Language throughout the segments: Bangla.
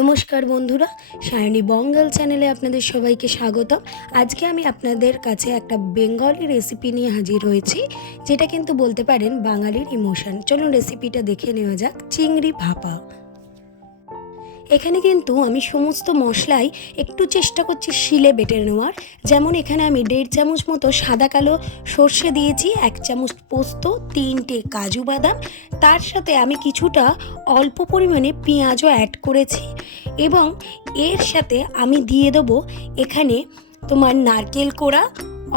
নমস্কার বন্ধুরা, সায়নী বঙ্গাল চ্যানেলে আপনাদের সবাইকে স্বাগতম। আজকে আমি আপনাদের কাছে একটা বেঙ্গলি রেসিপি নিয়ে হাজির হয়েছি, যেটা কিন্তু বলতে পারেন বাঙালির ইমোশন। চলুন রেসিপিটা দেখে নেওয়া যাক। চিংড়ি ভাপা। এখানে কিন্তু আমি সমস্ত মশলাই একটু চেষ্টা করছি শিলে বেটে নেওয়ার। যেমন এখানে আমি 1.5 চামচ মতো সাদা কালো সর্ষে দিয়েছি, 1 চামচ পোস্ত, 3টে কাজু বাদাম, তার সাথে আমি কিছুটা অল্প পরিমাণে পেঁয়াজও অ্যাড করেছি এবং এর সাথে আমি দিয়ে দেবো এখানে তোমার নারকেল কোড়া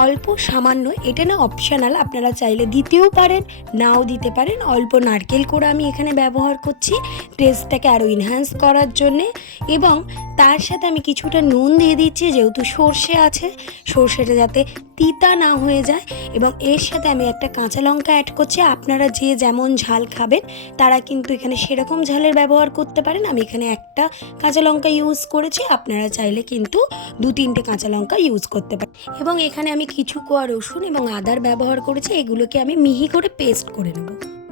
অল্প সামান্য। এটা না অপশনাল, আপনারা চাইলে দিতেও পারেন, নাও দিতে পারেন। অল্প নারকেল কোড়া আমি এখানে ব্যবহার করছি টেস্টটাকে আরও এনহ্যান্স করার জন্যে। এবং তার সাথে আমি কিছুটা নুন দিয়ে দিচ্ছি, যেহেতু সর্ষে আছে, সর্ষেটা যাতে তিতা না হয়ে যায়। এবং এর সাথে আমি একটা কাঁচা লঙ্কা অ্যাড করছি। আপনারা যে যেমন ঝাল খাবেন তারা কিন্তু এখানে সেরকম ঝালের ব্যবহার করতে পারেন। আমি এখানে একটা কাঁচা লঙ্কা ইউজ করেছি, আপনারা চাইলে কিন্তু 2-3টে কাঁচা লঙ্কা ইউজ করতে পারেন। এবং এখানে আমি কিছু কোয়া রসুন এবং আদার ব্যবহার করেছি, এগুলোকে আমি মিহি করে পেস্ট করে নেব।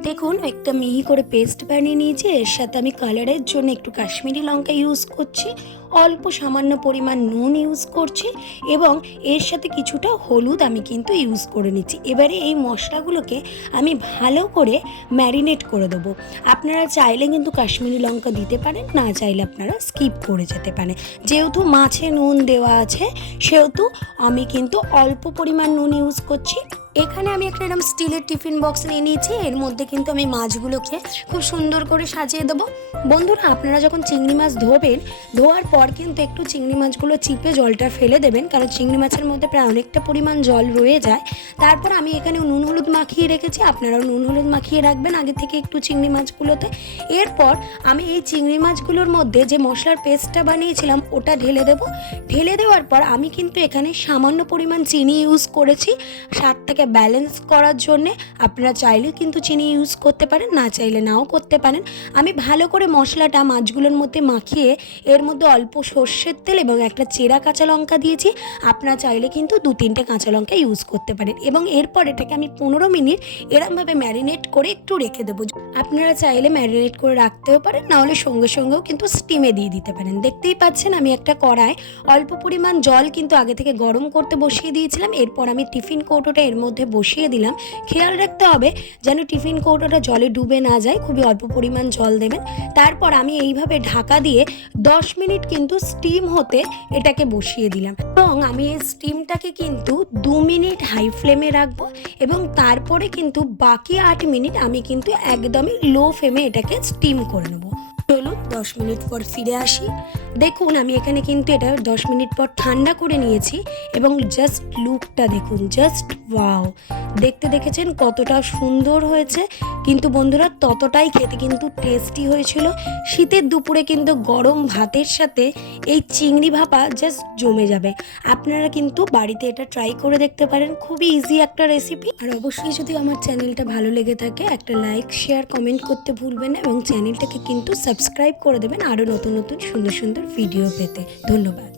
দেখুন একটা মিহি করে পেস্ট বানিয়ে নিয়েছি। এর সাথে আমি কালারের জন্য একটু কাশ্মীরি লঙ্কা ইউজ করছি, অল্প সামান্য পরিমাণ নুন ইউজ করছি এবং এর সাথে কিছুটা হলুদ আমি কিন্তু ইউজ করে নিচ্ছি। এবারে এই মশলাগুলোকে আমি ভালো করে ম্যারিনেট করে দেবো। আপনারা চাইলে কিন্তু কাশ্মীরি লঙ্কা দিতে পারেন, না চাইলে আপনারা স্কিপ করে যেতে পারেন। যেহেতু মাছে নুন দেওয়া আছে সেহেতু আমি কিন্তু অল্প পরিমাণ নুন ইউজ করছি। এখানে আমি একটা এরকম স্টিলের টিফিন বক্স নিয়ে নিয়েছি, এর মধ্যে কিন্তু আমি মাছগুলোকে খুব সুন্দর করে সাজিয়ে দেবো। বন্ধুরা, আপনারা যখন চিংড়ি মাছ ধোবেন, ধোয়ার পর কিন্তু একটু চিংড়ি মাছগুলো চিপে জলটা ফেলে দেবেন, কারণ চিংড়ি মাছের মধ্যে প্রায় অনেকটা পরিমাণ জল রয়ে যায়। তারপর আমি এখানে নুন হলুদ মাখিয়ে রেখেছি, আপনারাও নুন হলুদ মাখিয়ে রাখবেন আগে থেকে একটু চিংড়ি মাছগুলোতে। এরপর আমি এই চিংড়ি মাছগুলোর মধ্যে যে মশলার পেস্টটা বানিয়েছিলাম ওটা ঢেলে দেবো। ঢেলে দেওয়ার পর আমি কিন্তু এখানে সামান্য পরিমাণ চিনি ইউজ করেছি স্বাদটাকে ব্যালেন্স করার জন্যে। আপনারা চাইলে কিন্তু চিনি ইউজ করতে পারেন, না চাইলে নাও করতে পারেন। আমি ভালো করে মশলাটা মাছগুলোর মধ্যে মাখিয়ে এর মধ্যে অল্প সর্ষের তেল এবং একটা চেরা কাঁচা লঙ্কা দিয়েছি। আপনারা চাইলে কিন্তু 2-3টে কাঁচা লঙ্কা ইউজ করতে পারেন। এবং এরপর এটাকে আমি 15 মিনিট এরমভাবে ম্যারিনেট করে একটু রেখে দেবো। আপনারা চাইলে ম্যারিনেট করে রাখতেও পারেন, নাহলে সঙ্গে সঙ্গেও কিন্তু স্টিমে দিয়ে দিতে পারেন। দেখতেই পাচ্ছেন আমি একটা কড়ায় অল্প পরিমাণ জল কিন্তু আগে থেকে গরম করতে বসিয়ে দিয়েছিলাম। এরপর আমি টিফিন কৌটোটা এর মধ্যে বসিয়ে দিলাম। খেয়াল রাখতে হবে যেন টিফিন কৌটোটা জলে ডুবে না যায়, খুবই অল্প পরিমাণ জল দেবেন। তারপর আমি এইভাবে ঢাকা দিয়ে 10 মিনিট কিন্তু স্টিম হতে এটাকে বসিয়ে দিলাম। এবং আমি এই স্টিমটাকে কিন্তু 2 মিনিট হাই ফ্লেমে রাখবো এবং তারপরে কিন্তু বাকি 8 মিনিট আমি কিন্তু একদমই লো ফ্লেমে এটাকে স্টিম করে নেবো। চলুন 10 মিনিট পর ফিরে আসি। দেখুন আমি এখানে কিন্তু এটা 10 মিনিট পর ঠান্ডা করে নিয়েছি এবং জাস্ট লুকটা দেখুন, জাস্ট ওয়াও। দেখতে দেখেছেন কতটা সুন্দর হয়েছে, কিন্তু বন্ধুরা ততটাই খেতে কিন্তু টেস্টি হয়েছিল। শীতের দুপুরে কিন্তু গরম ভাতের সাথে এই চিংড়ি ভাপা জাস্ট জমে যাবে। আপনারা কিন্তু বাড়িতে এটা ট্রাই করে দেখতে পারেন, খুবই ইজি একটা রেসিপি। আর অবশ্যই যদি আমার চ্যানেলটা ভালো লেগে থাকে একটা লাইক, শেয়ার, কমেন্ট করতে ভুলবেন না এবং চ্যানেলটাকে কিন্তু সাবস্ক্রাইব করে দেবেন আরও নতুন নতুন সুন্দর সুন্দর ভিডিও পেতে। ধন্যবাদ।